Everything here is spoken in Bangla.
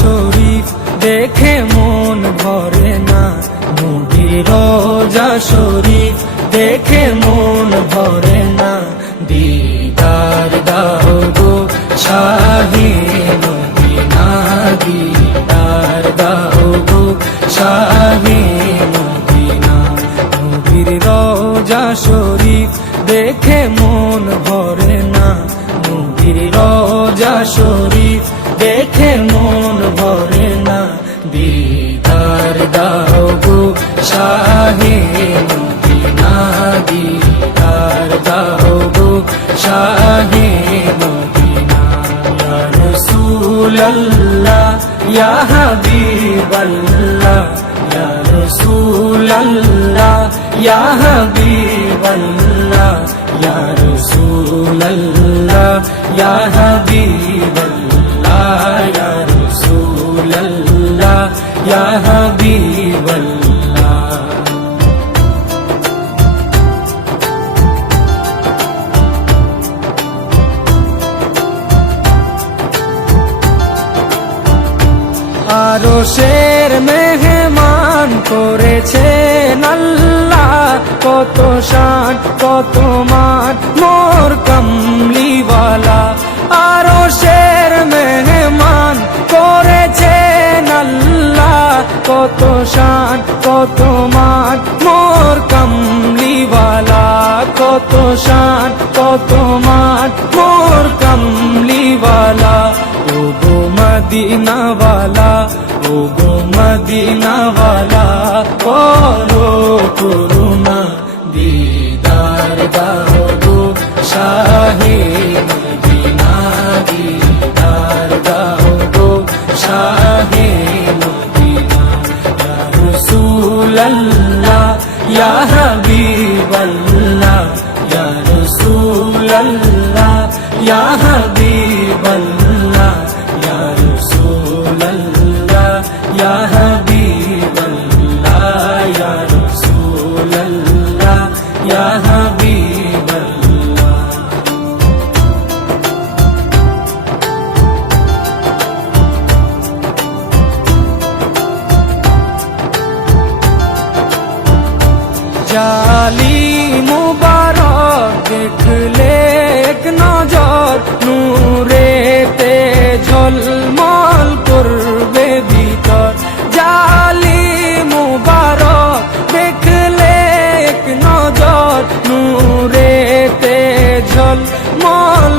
শরীফ দেখে মন ভরে না, নবীর রওজা শরীফ দেখে মন ভরে না। দিদার দাও গো শাহে মদিনা, দিদার দাও গো শাহে মদিনা। নবীর রওজা শরীফ দেখে মন ভরে না, নবীর রওজা শরীফ দেখে মন ভরে না। দিদার দাও গো শাহে মদিনা, দিদার দাও গো শাহে মদিনা। ইয়া রাসূলাল্লাহ ইয়া হাবিবাল্লাহ, ইয়া রাসূলাল্লাহ ইয়া হাবিবাল্লাহ, ইয়া রাসূলাল্লাহ ইয়া হাবিবাল্লাহ, ইয়া রাসূলাল্লাহ ইয়া হাবিবাল্লাহ। আরশের মেহমান করেছেন আল্লাহ, কত শান কত মান মোর কামলিওয়ালা। আরশের মেহমান করেছেন আল্লাহ, কত শান কত মান মোর কামলিওয়ালা, কত শান কত মান মোর কামলিওয়ালা। ও গো মদিনাওয়ালা, ও গো মদিনাওয়ালা, করো করুণা, দিদার দাও গো শাহে মদিনা, দিদার দাও গো শাহে মদিনা। ইয়া রাসূলাল্লাহ ইয়া হাবিবাল্লাহ, ইয়া রাসূলাল্লাহ ইয়া হাবিবাল্লাহ, ইয়া রাসূলাল্লাহ ইয়া হাবিবাল্লাহ, ইয়া রাসূলাল্লাহ ইয়া হাবিবাল্লাহ। জালি মুবারক দেখলে এক নজর, নূরেতে ঝলমল করবে ভিতর। জালি মুবারক দেখলে এক নজর, নূরেতে ঝলমল